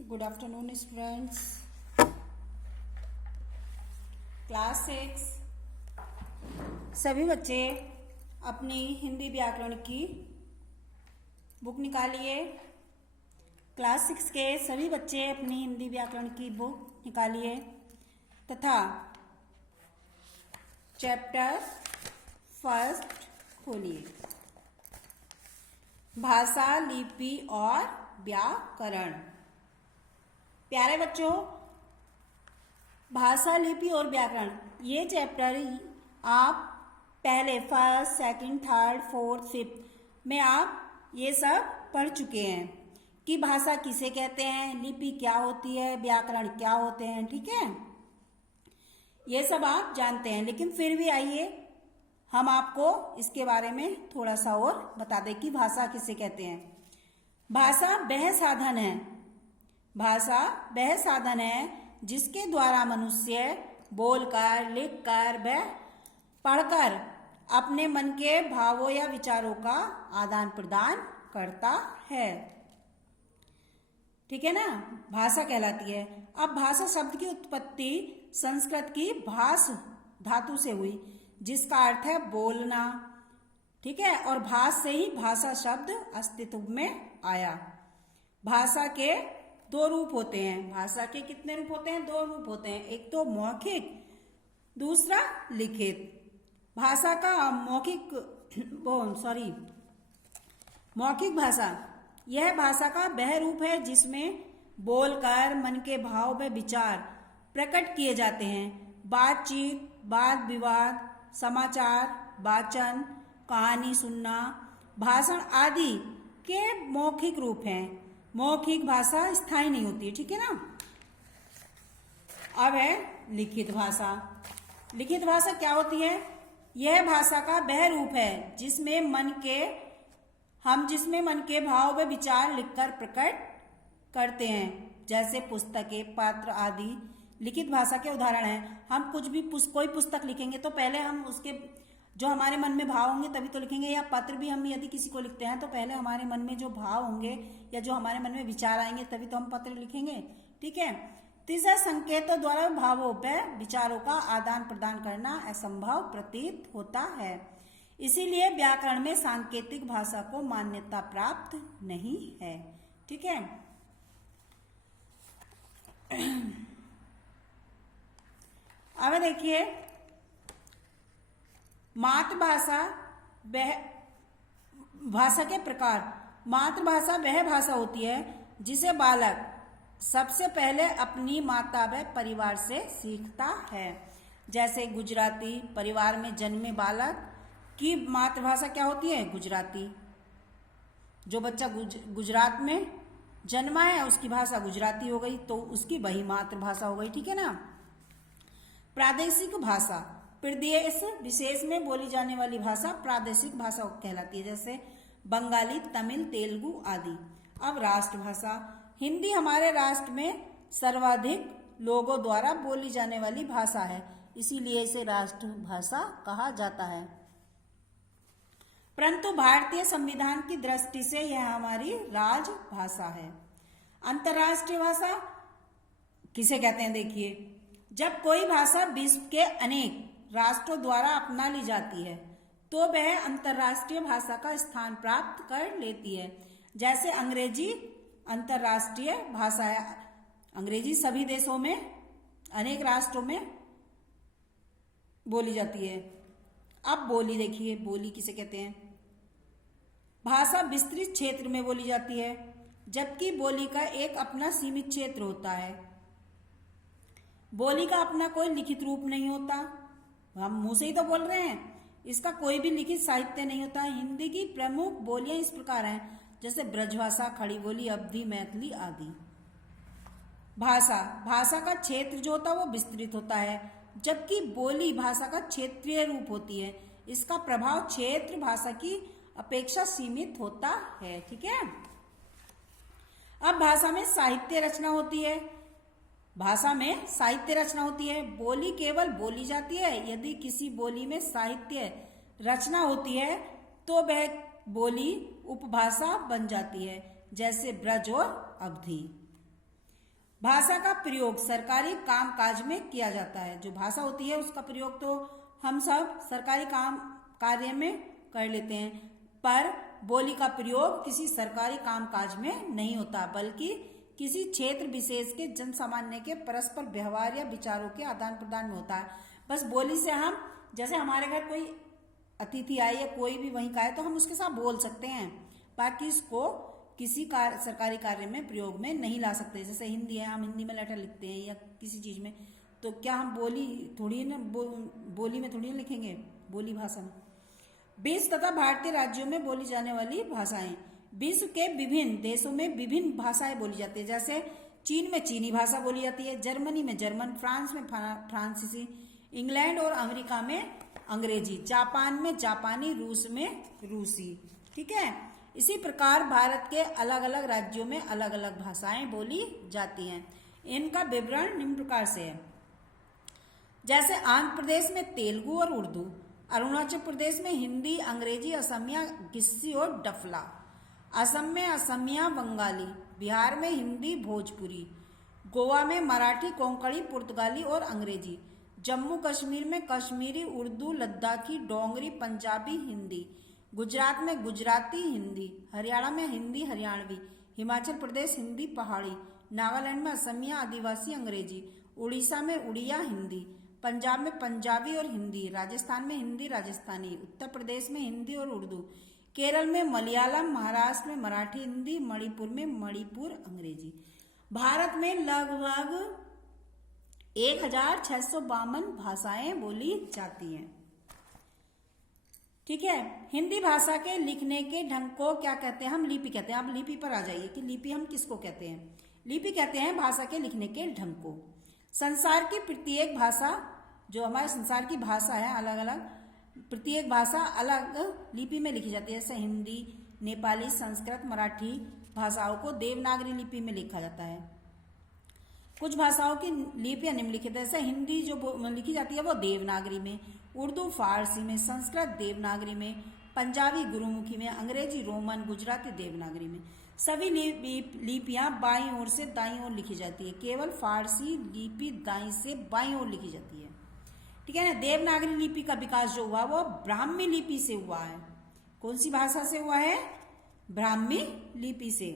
Good afternoon students. Class 6 सभी बच्चे अपनी हिंदी व्याकरण की बुक निकालिए। क्लास 6 के सभी बच्चे अपनी हिंदी व्याकरण की बुक निकालिए तथा चैप्टर फर्स्ट खोलिए। भाषा, लिपि और व्याकरण। प्यारे बच्चों, भाषा, लिपि और व्याकरण ये चैप्टर आप पहले first, second, third, fourth, fifth में आप ये सब पढ़ चुके हैं कि भाषा किसे कहते हैं, लिपि क्या होती है, व्याकरण क्या होते हैं। ठीक है, ये सब आप जानते हैं, लेकिन फिर भी आइए हम आपको इसके बारे में थोड़ा सा और बता दें कि भाषा किसे कहते हैं। भाषा वह साधन है, भाषा वह साधन है जिसके द्वारा मनुष्य बोलकर, लिखकर व पढ़कर अपने मन के भावों या विचारों का आदान प्रदान करता है। ठीक है ना, भाषा कहलाती है। अब भाषा शब्द की उत्पत्ति संस्कृत की भाष धातु से हुई, जिसका अर्थ है बोलना। ठीक है, और भाष से ही भाषा शब्द अस्तित्व में आया। भाषा के दो रूप होते हैं। भाषा के कितने रूप होते हैं? दो रूप होते हैं, एक तो मौखिक, दूसरा लिखित। भाषा का मौखिक भाषा यह भाषा का वह रूप है जिसमें बोलकर मन के भाव व विचार प्रकट किए जाते हैं। बातचीत, वाद विवाद, समाचार वाचन, कहानी सुनना, भाषण आदि के मौखिक रूप हैं। मौखिक भाषा स्थायी नहीं होती है। ठीक है ना। अब है लिखित भाषा। लिखित भाषा क्या होती है? यह भाषा का वह रूप है जिसमें मन के भाव व विचार लिखकर प्रकट करते हैं, जैसे पुस्तकें, पत्र आदि लिखित भाषा के उदाहरण हैं। हम कोई पुस्तक लिखेंगे तो पहले हम उसके जो हमारे मन में भाव होंगे तभी तो लिखेंगे, या पत्र भी हम यदि किसी को लिखते हैं तो पहले हमारे मन में जो भाव होंगे या जो हमारे मन में विचार आएंगे तभी तो हम पत्र लिखेंगे। ठीक है। तीसरा, संकेतों द्वारा भावों पर विचारों का आदान प्रदान करना असंभव प्रतीत होता है, इसीलिए व्याकरण में सांकेतिक भाषा को मान्यता प्राप्त नहीं है। ठीक है। अब देखिए, मातृभाषा वह भाषा के प्रकार। मातृभाषा वह भाषा होती है जिसे बालक सबसे पहले अपनी माता व परिवार से सीखता है। जैसे गुजराती परिवार में जन्मे बालक की मातृभाषा क्या होती है? गुजराती। जो बच्चा गुजरात में जन्मा है उसकी भाषा गुजराती हो गई, तो उसकी वही मातृभाषा हो गई। ठीक है ना। प्रादेशिक भाषा, प्रदेश विशेष में बोली जाने वाली भाषा प्रादेशिक भाषा कहलाती है, जैसे बंगाली, तमिल, तेलुगु आदि। अब राष्ट्रभाषा, हिंदी हमारे राष्ट्र में सर्वाधिक लोगों द्वारा बोली जाने वाली भाषा है, इसीलिए इसे राष्ट्रभाषा कहा जाता है। परंतु भारतीय संविधान की दृष्टि से यह हमारी राजभाषा है। अंतर्राष्ट्रीय भाषा किसे कहते हैं? देखिए, जब कोई भाषा विश्व के अनेक राष्ट्रों द्वारा अपना ली जाती है तो वह अंतर्राष्ट्रीय भाषा का स्थान प्राप्त कर लेती है। जैसे अंग्रेजी अंतर्राष्ट्रीय भाषा है। अंग्रेजी सभी देशों में, अनेक राष्ट्रों में बोली जाती है। अब बोली देखिए, बोली किसे कहते हैं? भाषा विस्तृत क्षेत्र में बोली जाती है, जबकि बोली का एक अपना सीमित क्षेत्र होता है। बोली का अपना कोई लिखित रूप नहीं होता, हम मुंह से ही तो बोल रहे हैं, इसका कोई भी लिखित साहित्य नहीं होता। हिंदी की प्रमुख बोलियां इस प्रकार हैं, जैसे ब्रजभाषा, खड़ी बोली, अवधी, मैथिली आदि। भाषा का क्षेत्र जो होता है वो विस्तृत होता है, जबकि बोली भाषा का क्षेत्रीय रूप होती है। इसका प्रभाव क्षेत्र भाषा की अपेक्षा सीमित होता है। ठीक है। अब भाषा में साहित्य रचना होती है। भाषा में साहित्य रचना होती है। बोली केवल बोली जाती है, यदि किसी बोली में साहित्य रचना होती है तो वह बोली उपभाषा बन जाती है, जैसे ब्रज और अवधी। भाषा का प्रयोग सरकारी कामकाज में किया जाता है। जो भाषा होती है उसका प्रयोग तो हम सब सरकारी काम कार्य में कर लेते हैं, पर बोली का प्रयोग किसी सरकारी कामकाज में नहीं होता, बल्कि किसी क्षेत्र विशेष के जन सामान्य के परस्पर व्यवहार या विचारों के आदान प्रदान में होता है। बस बोली से हम, जैसे हमारे घर कोई अतिथि आए या कोई भी वहीं का है तो हम उसके साथ बोल सकते हैं, बाकी इसको किसी सरकारी कार्य में प्रयोग में नहीं ला सकते। जैसे हिंदी है, हम हिंदी में लेटर लिखते हैं या किसी चीज में, तो क्या हम बोली थोड़ी ना बोली में थोड़ी ना लिखेंगे, बोली भाषा में। 20 तथा भारतीय राज्यों में बोली जाने वाली भाषाएं। विश्व के विभिन्न देशों में विभिन्न भाषाएं बोली जाती है। जैसे चीन में चीनी भाषा बोली जाती है, जर्मनी में जर्मन, फ्रांस में फ्रांसीसी, इंग्लैंड और अमेरिका में अंग्रेजी, जापान में जापानी, रूस में रूसी। ठीक है, इसी प्रकार भारत के अलग अलग राज्यों में अलग अलग भाषाएं बोली जाती हैं। इनका विवरण निम्न प्रकार से है। जैसे आंध्र प्रदेश में तेलुगु और उर्दू, अरुणाचल प्रदेश में हिंदी, अंग्रेजी, असमिया, गिस्सी और डफला, असम में असमिया, बंगाली, बिहार में हिंदी, भोजपुरी, गोवा में मराठी, कोंकणी, पुर्तगाली और अंग्रेजी, जम्मू कश्मीर में कश्मीरी, उर्दू, लद्दाखी, डोंगरी, पंजाबी, हिंदी, गुजरात में गुजराती, हिंदी, हरियाणा में हिंदी हरियाणवी, हिमाचल प्रदेश हिंदी पहाड़ी, नागालैंड में असमिया, आदिवासी, अंग्रेजी, उड़ीसा में उड़िया, हिंदी, पंजाब में पंजाबी और हिंदी, राजस्थान में हिंदी राजस्थानी, उत्तर प्रदेश में हिंदी और उर्दू, केरल में मलयालम, महाराष्ट्र में मराठी, हिंदी, मणिपुर में मणिपुर अंग्रेजी। भारत में लगभग 1652 भाषाएं बोली जाती हैं। ठीक है, हिंदी भाषा के लिखने के ढंग को क्या कहते हैं? हम लिपि कहते हैं। आप लिपि पर आ जाइए कि लिपि हम किसको कहते हैं। लिपि कहते हैं भाषा के लिखने के ढंग को। संसार की प्रत्येक भाषा, जो हमारे संसार की भाषा है अलग अलग, प्रत्येक भाषा अलग लिपि में लिखी जाती है। जैसे हिंदी, नेपाली, संस्कृत, मराठी भाषाओं को देवनागरी लिपि में लिखा जाता है। कुछ भाषाओं की लिपियां निम्नलिखित है। जैसे हिंदी जो लिखी जाती है वो देवनागरी में, उर्दू फारसी में, संस्कृत देवनागरी में, पंजाबी गुरुमुखी में, अंग्रेजी रोमन, गुजराती देवनागरी में। सभी लिपियां बाईं ओर से दाईं ओर लिखी जाती है। केवल फारसी लिपि दाईं से बाईं ओर लिखी जाती है। ठीक है ना। देवनागरी लिपि का विकास जो हुआ वो ब्राह्मी लिपि से हुआ है। कौन सी भाषा से हुआ है? ब्राह्मी लिपि से।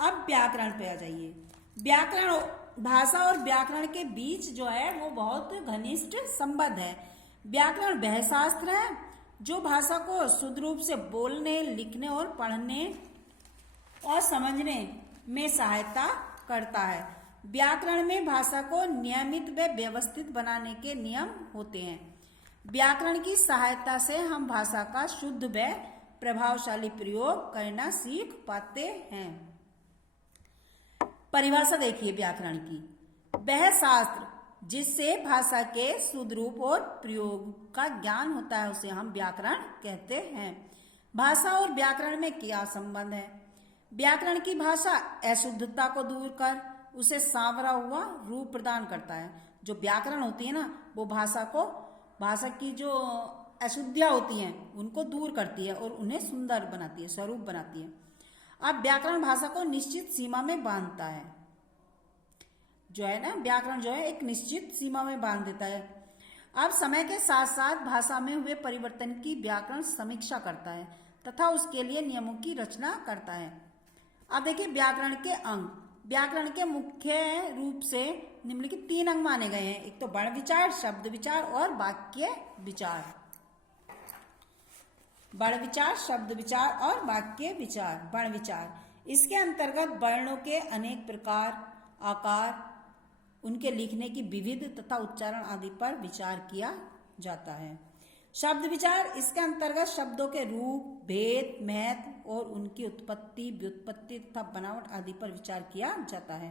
अब व्याकरण पे आ जाइए। व्याकरण, भाषा और व्याकरण के बीच जो है वो बहुत घनिष्ठ संबंध है। व्याकरण वह शास्त्र है जो भाषा को शुद्ध रूप से बोलने, लिखने और पढ़ने और समझने में सहायता करता है। व्याकरण में भाषा को नियमित व व्यवस्थित बनाने के नियम होते हैं। व्याकरण की सहायता से हम भाषा का शुद्ध व प्रभावशाली प्रयोग करना सीख पाते हैं। परिभाषा देखिए व्याकरण की। वह शास्त्र जिससे भाषा के शुद्ध रूप और प्रयोग का ज्ञान होता है उसे हम व्याकरण कहते हैं। भाषा और व्याकरण में क्या संबंध है? व्याकरण की भाषा अशुद्धता को दूर कर उसे सांवरा हुआ रूप प्रदान करता है। जो व्याकरण होती है ना वो भाषा की जो अशुद्धियां होती हैं उनको दूर करती है और उन्हें सुंदर बनाती है, स्वरूप बनाती है। अब व्याकरण भाषा को निश्चित सीमा में बांधता है। जो है ना, व्याकरण जो है एक निश्चित सीमा में बांध देता है। अब समय के साथ साथ भाषा में हुए परिवर्तन की व्याकरण समीक्षा करता है तथा उसके लिए नियमों की रचना करता है। अब देखिए व्याकरण के अंग। व्याकरण के मुख्य रूप से निम्नलिखित 3 अंग माने गए हैं। एक तो वर्ण विचार, शब्द विचार और वाक्य विचार। वर्ण विचार, शब्द विचार और वाक्य विचार। वर्ण विचार इसके अंतर्गत वर्णों के अनेक प्रकार, आकार, उनके लिखने की विविध तथा उच्चारण आदि पर विचार किया जाता है। शब्द विचार इसके अंतर्गत शब्दों के रूप, भेद, महत्व और उनकी उत्पत्ति, व्युत्पत्ति तथा बनावट आदि पर विचार किया जाता है।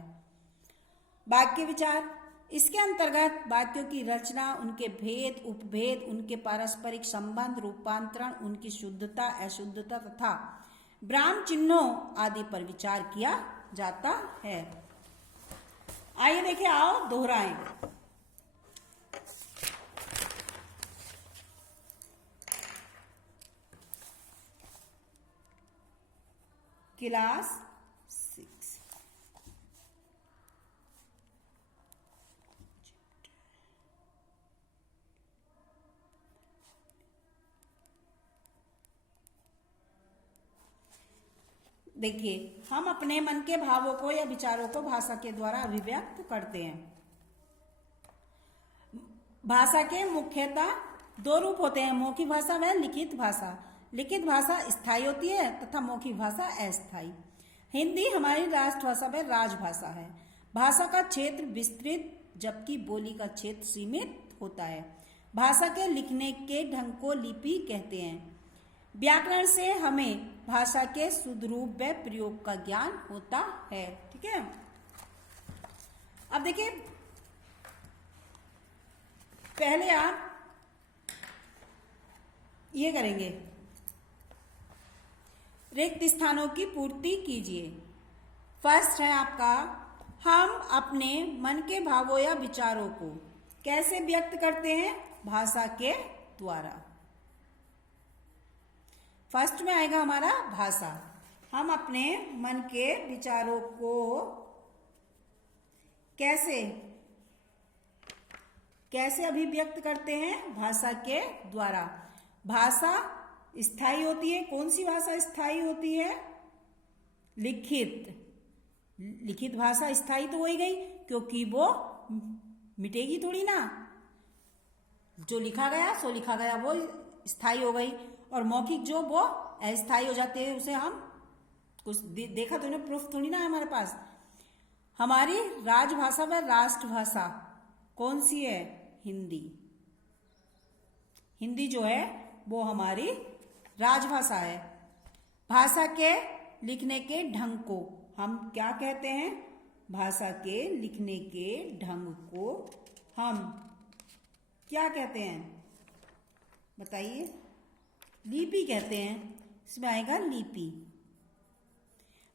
वाक्य विचार इसके अंतर्गत वाक्यों की रचना, उनके भेद, उपभेद, उनके पारस्परिक संबंध, रूपांतरण, उनकी शुद्धता, अशुद्धता तथा ब्राह्म चिन्हों आदि पर विचार किया जाता है। आइए देखिए, आओ दोहराएं। क्लास 6 देखिए, हम अपने मन के भावों को या विचारों को भाषा के द्वारा अभिव्यक्त करते हैं। भाषा के मुख्यतः दो रूप होते हैं, मौखिक भाषा व लिखित भाषा। लिखित भाषा स्थायी होती है तथा मौखिक भाषा अस्थायी। हिंदी हमारी राष्ट्रभाषा व राजभाषा है। भाषा का क्षेत्र विस्तृत जबकि बोली का क्षेत्र सीमित होता है। भाषा के लिखने के ढंग को लिपि कहते हैं। व्याकरण से हमें भाषा के शुद्ध रूप व प्रयोग का ज्ञान होता है। ठीक है, अब देखिए, पहले आप ये करेंगे, रिक्त स्थानों की पूर्ति कीजिए। फर्स्ट है आपका, हम अपने मन के भावों या विचारों को कैसे व्यक्त करते हैं? भाषा के द्वारा। फर्स्ट में आएगा हमारा भाषा। हम अपने मन के विचारों को कैसे अभिव्यक्त करते हैं? भाषा के द्वारा। भाषा स्थायी होती है। कौन सी भाषा स्थायी होती है? लिखित। लिखित भाषा स्थायी तो हो ही गई, क्योंकि वो मिटेगी थोड़ी ना। जो लिखा गया सो लिखा गया, वो स्थायी हो गई। और मौखिक जो, वो अस्थायी हो जाते हैं। उसे हम कुछ देखा तो नहीं, प्रूफ थोड़ी ना है हमारे पास। हमारी राजभाषा व राष्ट्रभाषा कौन सी है? हिंदी। हिंदी जो है वो हमारी राजभाषा है। भाषा के लिखने के ढंग को हम क्या कहते हैं? भाषा के लिखने के ढंग को हम क्या कहते हैं? बताइए। लिपि कहते हैं। इसमें आएगा लिपि।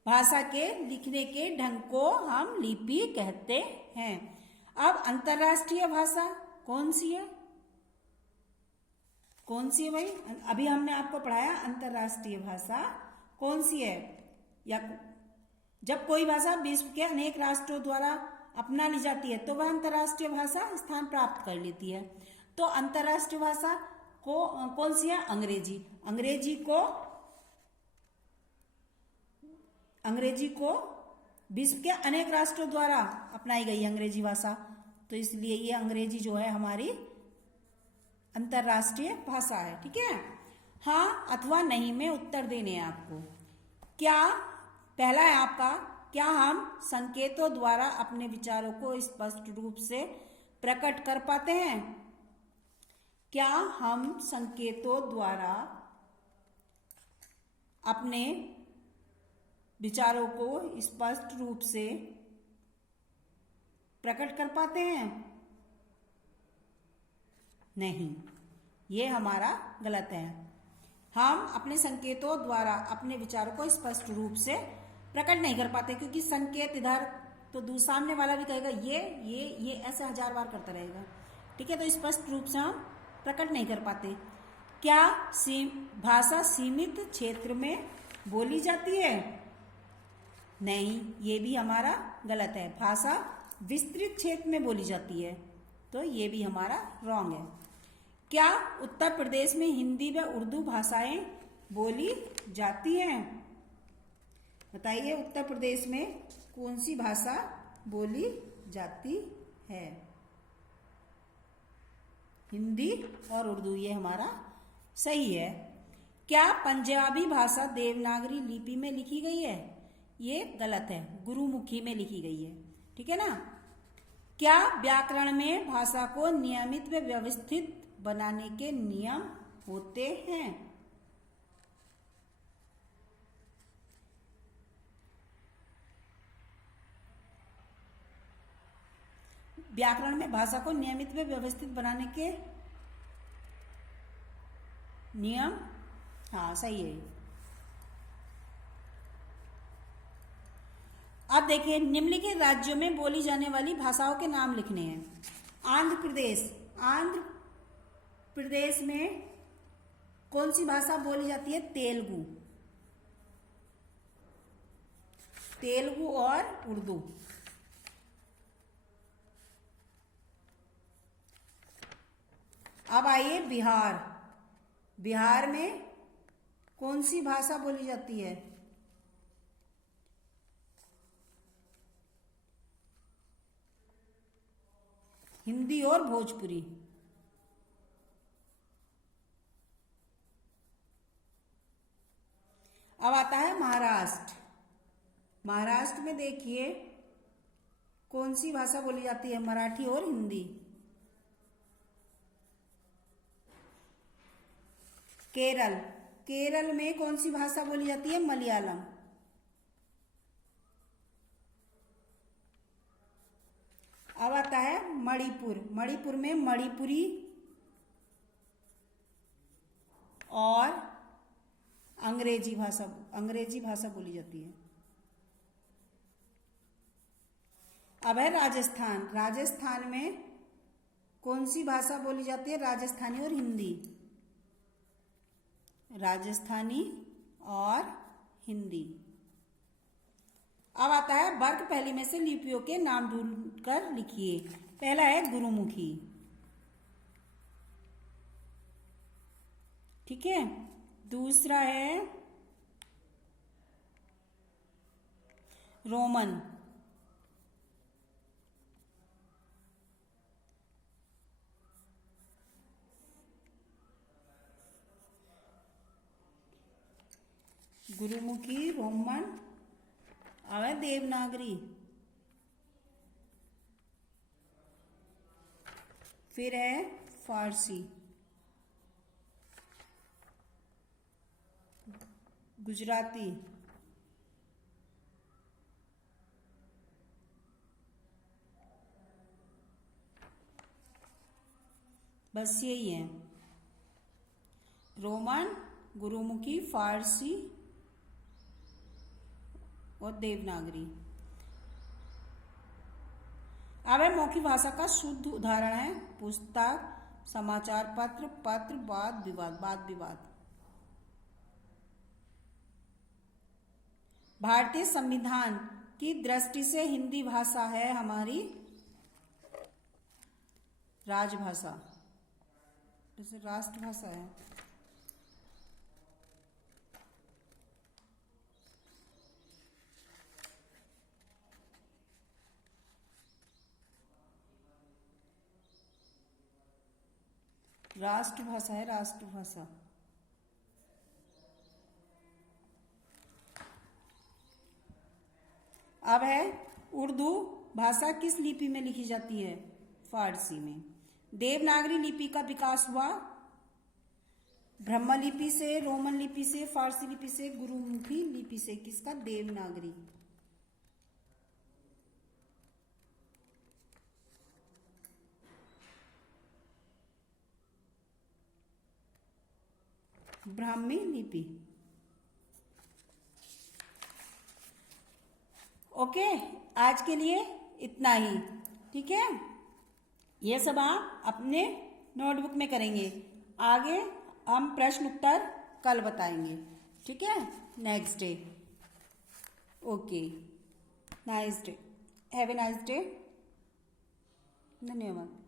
भाषा के लिखने के ढंग को हम लिपि कहते हैं। अब अंतर्राष्ट्रीय भाषा कौन सी है? कौन सी है भाई? अभी हमने आपको पढ़ाया अंतर्राष्ट्रीय भाषा कौन सी है। या जब कोई भाषा विश्व के अनेक राष्ट्रों द्वारा अपना ली जाती है तो वह अंतर्राष्ट्रीय भाषा स्थान प्राप्त कर लेती है। तो अंतर्राष्ट्रीय भाषा को कौन सी है? अंग्रेजी। अंग्रेजी को विश्व के अनेक राष्ट्रों द्वारा अपनाई गई अंग्रेजी भाषा, तो इसलिए ये अंग्रेजी जो है हमारी अंतर्राष्ट्रीय भाषा है। ठीक है, हाँ अथवा नहीं में उत्तर देने हैं आपको। क्या, पहला है आपका, क्या हम संकेतों द्वारा अपने विचारों को स्पष्ट रूप से प्रकट कर पाते हैं? क्या हम संकेतों द्वारा अपने विचारों को स्पष्ट रूप से प्रकट कर पाते हैं? नहीं, ये हमारा गलत है। हम अपने संकेतों द्वारा अपने विचारों को स्पष्ट रूप से प्रकट नहीं कर पाते, क्योंकि संकेत इधर तो सामने वाला भी कहेगा ये ऐसे 1000 बार करता रहेगा। ठीक है, तो स्पष्ट रूप से हम प्रकट नहीं कर पाते। क्या भाषा सीमित क्षेत्र में बोली जाती है? नहीं, ये भी हमारा गलत है। भाषा विस्तृत क्षेत्र में बोली जाती है, तो ये भी हमारा रॉन्ग है। क्या उत्तर प्रदेश में हिंदी व उर्दू भाषाएं बोली जाती हैं? बताइए, उत्तर प्रदेश में कौन सी भाषा बोली जाती है? हिंदी और उर्दू, ये हमारा सही है। क्या पंजाबी भाषा देवनागरी लिपि में लिखी गई है? ये गलत है, गुरुमुखी में लिखी गई है। ठीक है ना। क्या व्याकरण में भाषा को नियमित व व्यवस्थित बनाने के नियम होते हैं? व्याकरण में भाषा को नियमित व व्यवस्थित बनाने के नियम, हाँ सही है। अब देखिए, निम्नलिखित राज्यों में बोली जाने वाली भाषाओं के नाम लिखने हैं। आंध्र प्रदेश में कौन सी भाषा बोली जाती है? तेलुगु और उर्दू। अब आइए बिहार में कौन सी भाषा बोली जाती है? हिंदी और भोजपुरी। अब आता है महाराष्ट्र। महाराष्ट्र में देखिए कौन सी भाषा बोली जाती है, मराठी और हिंदी। केरल, केरल में कौन सी भाषा बोली जाती है, मलयालम। अब आता है मणिपुर। मणिपुर में मणिपुरी और अंग्रेजी भाषा बोली जाती है। अब है राजस्थान। राजस्थान में कौन सी भाषा बोली जाती है, राजस्थानी और हिंदी। राजस्थानी और हिंदी। अब आता है वर्ग पहली में से लिपियों के नाम ढूंढकर लिखिए। पहला है गुरुमुखी, ठीक है। दूसरा है रोमन। गुरुमुखी, रोमन। अब है देवनागरी, फिर है फारसी, गुजराती, बस यही है। रोमन, गुरुमुखी, फारसी और देवनागरी। अब है मौखिक भाषा का शुद्ध उदाहरण है पुस्तक, समाचार पत्र, पत्र, वाद विवाद। भारतीय संविधान की दृष्टि से हिंदी भाषा है हमारी राजभाषा, जैसे राष्ट्रभाषा है। राष्ट्रभाषा है, राष्ट्रभाषा। अब है उर्दू भाषा किस लिपि में लिखी जाती है, फारसी में। देवनागरी लिपि का विकास हुआ ब्रह्म लिपि से, रोमन लिपि से, फारसी लिपि से, गुरुमुखी लिपि से। किसका, देवनागरी। ब्राह्मी लिपि। ओके, आज के लिए इतना ही, ठीक है। ये सब आप अपने नोटबुक में करेंगे। आगे हम प्रश्न उत्तर कल बताएंगे, ठीक है, next day. Okay, nice day, have a nice day. धन्यवाद।